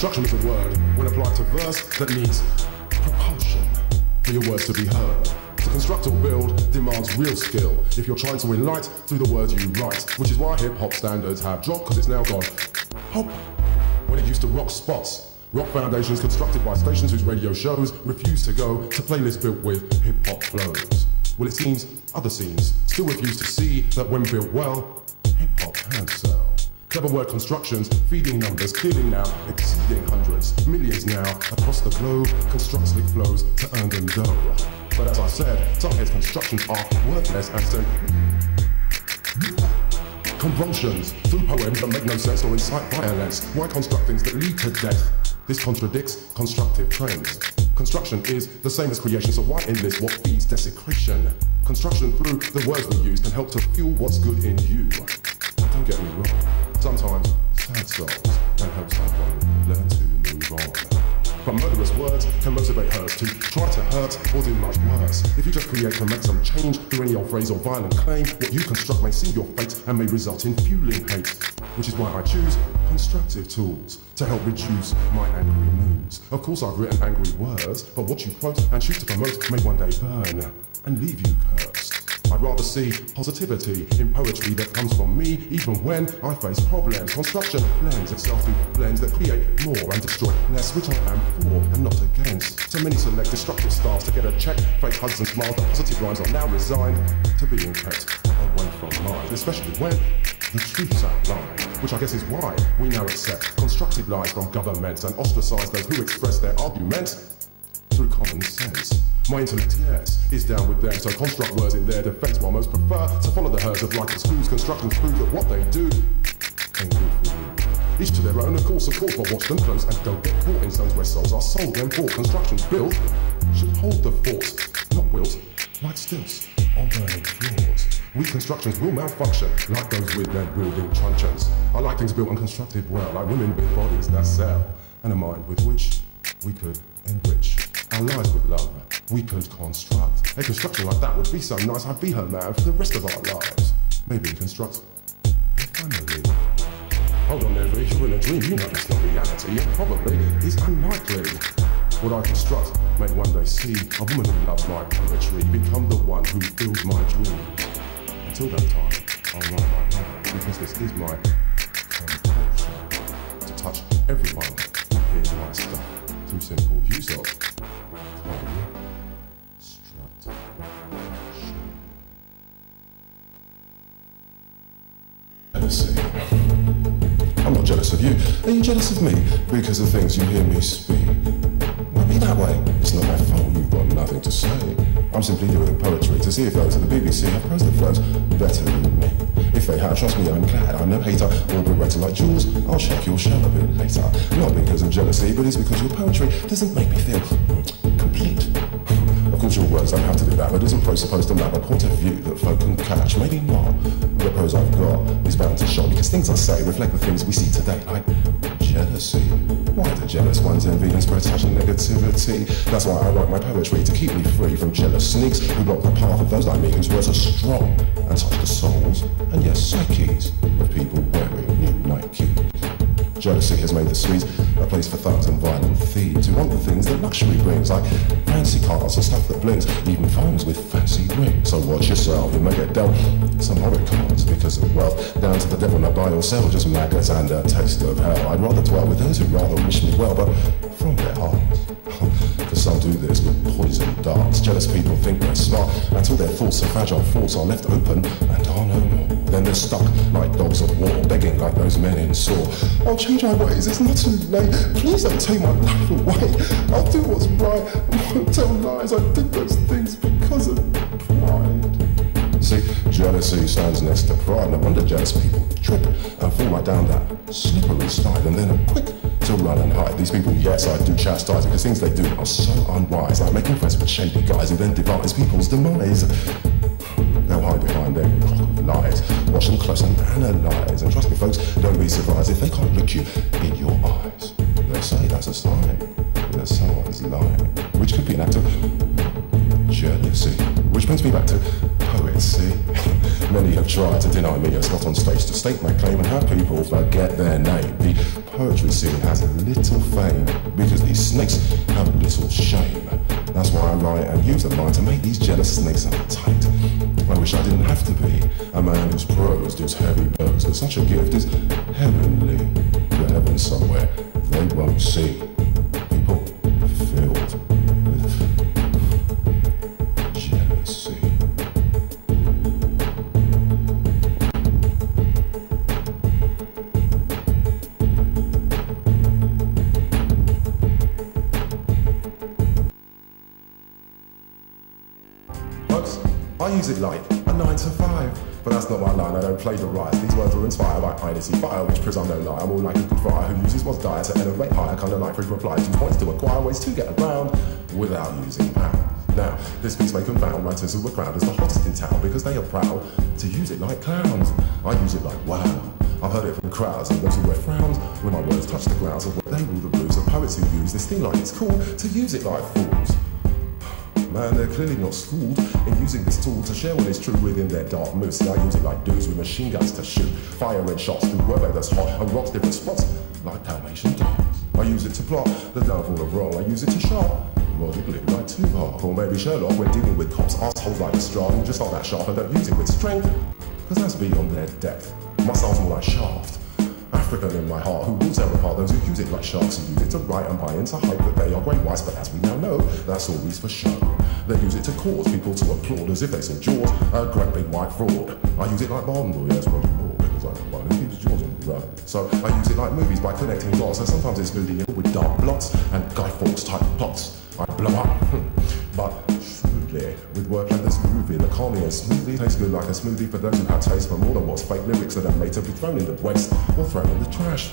Construction is a word, when applied to verse, that needs propulsion for your words to be heard. To construct or build demands real skill if you're trying to enlight through the words you write, which is why hip-hop standards have dropped, because it's now gone hop when it used to rock spots. Rock foundations constructed by stations whose radio shows refuse to go to playlists built with hip-hop flows. Well, it seems other scenes still refuse to see that when built well, hip-hop can sell. Clever word constructions, feeding numbers, clearly now exceeding hundreds, millions now across the globe, construct slick flows to earn them dough. But as I said, some heads constructions are worthless and send convulsions through poems that make no sense or incite violence. Why construct things that lead to death? This contradicts constructive trends. Construction is the same as creation, so why enlist what feeds desecration? Construction through the words we use can help to fuel what's good in you. Don't get me wrong, sometimes sad songs can help someone learn to move on. But murderous words can motivate hers to try to hurt or do much worse. If you just create to make some change through any old phrase or violent claim, what you construct may seem your fate and may result in fueling hate. Which is why I choose constructive tools to help reduce my angry moods. Of course I've written angry words, but what you quote and choose to promote may one day burn and leave you cursed. I'd rather see positivity in poetry that comes from me, even when I face problems. Construction lends itself to blends that create more and destroy less, which I am for and not against. So many select destructive styles to get a check, fake hugs and smiles. The positive rhymes are now resigned to being kept away from mine, especially when the truth's outlined, which I guess is why we now accept constructed lies from governments and ostracize those who express their arguments through common sense. My intellect, yes, is down with them, so construct words in their defense, while most prefer to follow the herds of like screws. Constructions prove that what they do ain't good for you. Each to their own, of course, but watch them close and don't get caught in zones where souls are sold and bought. Constructions built should hold the fort, not wilt, like stilts on burning floors. Weak constructions will malfunction, like those with their wielding truncheons. I like things built and constructed well, like women with bodies that sell, and a mind with which we could enrich our lives with love. We could construct a construction like that would be so nice. I'd be her man for the rest of our lives. Maybe construct a family. Hold on, Evie, you're in a dream. You know it's not reality. It probably is unlikely. What I construct may one day see a woman who loves my poetry become the one who fills my dreams. Until that time, I'll write my mind, because this is my compulsion to touch everyone who hears my stuff through simple use of construct. Jealousy. I'm not jealous of you. Are you jealous of me because of things you hear me speak? Why be that way? It's not my fault, you've got nothing to say. I'm simply doing poetry to see if those at the BBC have prose that flows better than me. If they have, trust me, I'm glad. I'm no hater or beretta like Jules. I'll check your show a bit later. Not because of jealousy, but it's because your poetry doesn't make me feel complete. Of course your words don't have to do that, but isn't prose supposed to map a point of view that folk can catch? Maybe not. The prose I've got is bound to show, because things I say reflect the things we see today, like jealousy. Why do jealous ones envy and spread such negativity? That's why I write my poetry, to keep me free from jealous sneaks who block the path of those like me whose words are strong and touch the souls and yes, psyches of people wearing new Nike. Jealousy has made the streets a place for thugs and violent thieves who want the things that luxury brings, like fancy cars and stuff that blinks, even phones with fancy rings. So watch yourself, you may get dealt some horrid cards because of wealth. Down to the devil, not buy or sell, just maggots and a taste of hell. I'd rather dwell with those who rather wish me well, but from their hearts. Cause some do this with poison darts. Jealous people think they're smart until their thoughts and fragile thoughts are left open and are no more. Then they're stuck like dogs of war, begging like those men in Saw. I'll change my ways, it's not too late. Please don't take my life away. I'll do what's right, I won't tell lies. I did those things because of pride. See, jealousy stands next to pride. No wonder jealous people trip and fall right down that slippery slide, and then are quick to run and hide. These people, yes, I do chastise, because things they do are so unwise, like making friends with shady guys who then devise people's demise. They'll hide behind their crock of lies. Watch them close and analyse. And trust me, folks, don't be surprised if they can't look you in your eyes. They'll say that's a sign that someone's lying, which could be an act of jealousy. Which brings me back to poetry. Many have tried to deny me a spot on stage to state my claim, and how people forget their name. The poetry scene has little fame because these snakes have little shame. That's why I write and use the line to make these jealous snakes uptight. I wish I didn't have to be a man whose prose deals heavy blows, but such a gift is heavenly. The heavens somewhere they won't see. People filled with jealousy. I use it like a 9 to 5, but that's not my line, I don't play the rise. These words were inspired by Highnessy Fire, which proves I no lie. I'm all like a good fire who uses what's dire to elevate higher, kind of like frequent replies, use points to acquire ways to get around without using power. Now, this piece may confound writers who are crowned as the hottest in town because they are proud to use it like clowns. I use it like wow. I've heard it from crowds and those who wear frowns when my words touch the grounds of where they rule the roofs of poets who use this thing like it's cool to use it like fools. Man, they're clearly not schooled in using this tool to share what is true within their dark moods. See, I use it like dudes with machine guns to shoot fire red shots through weather that's hot and rocks different spots like Dalmatian dogs. I use it to plot the downfall of wrong. I use it to sharp logically like Tupac, or maybe Sherlock when dealing with cops, assholes like Lestrade, just not that sharp and don't use it with strength, because that's beyond their depth. My style's more like Shaft. African in my heart, who rules out apart those who use it like sharks, who use it to write and buy into hype that they are great whites, but as we now know, that's always for show. They use it to cause people to applaud as if they saw Jaws, a great big white fraud. I use it like Bond, or yes, Roger Moore, because I'm the one who keeps Jaws on the road. So I use it like movies by connecting dots, and sometimes it's moody with dark plots and Guy Fawkes type plots. I blow up, but shrewdly, with work like this groovy, the calming and smoothly tastes good like a smoothie for those who have taste for more than what's fake lyrics that are made to be thrown in the waste or thrown in the trash.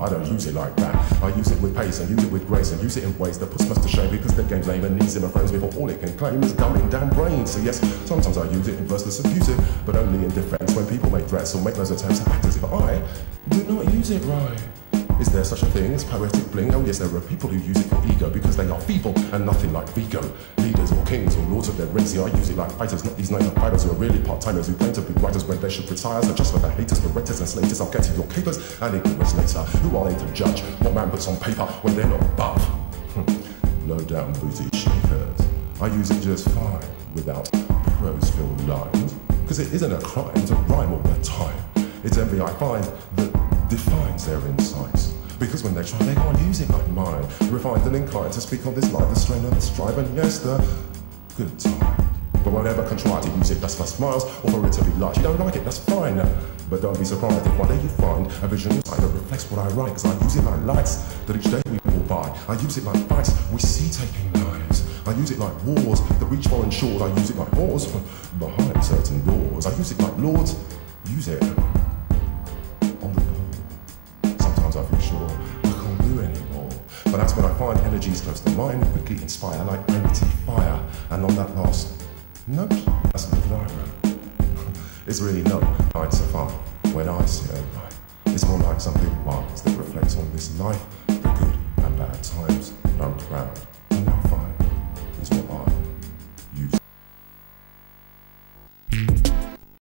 I don't use it like that. I use it with pace and use it with grace and use it in ways that puts most to shame because the game's lame and needs him a friends before all it can claim is dumbing down brains. So yes, sometimes I use it in verse that's abusive, but only in defense when people make threats or make those attempts to act as if I do not use it right. Is there such a thing as poetic bling? Oh yes, there are people who use it for ego because they are feeble and nothing like Vigo. Leaders or kings or lords of their rings. See, I use it like fighters, not these 9-to-5ers who are really part-timers who claim to be writers when they should retire. So just for the haters, berators and slaters, I'll get to your capers and ignorance later. Who are they to judge what man puts on paper when they're not above? Low down booty shakers. I use it just fine without prose-filled lines, because it isn't a crime to rhyme all the time. It's envy I find that defines their insights. Because when they try, they can't use it like mine. Refined and inclined to speak on this line, the strain and the strive, and yes, the good time. But won't ever contrive to use it just for smiles or for it to be liked. You don't like it, that's fine. But don't be surprised if one day you find a vision inside that reflects what I write. Cause I use it like lights that each day we walk by. I use it like fights we see taking lives. I use it like wars that reach foreign shores. I use it like wars behind certain doors. I use it like lords use it. I feel sure I can't do anymore. But that's when I find energies close to mine quickly inspire like empty fire. And on that last note, that's a good irony. It's really no 9 to 5 when I see it right. It's more like something wise that reflects on this life, the good and bad times I'm proud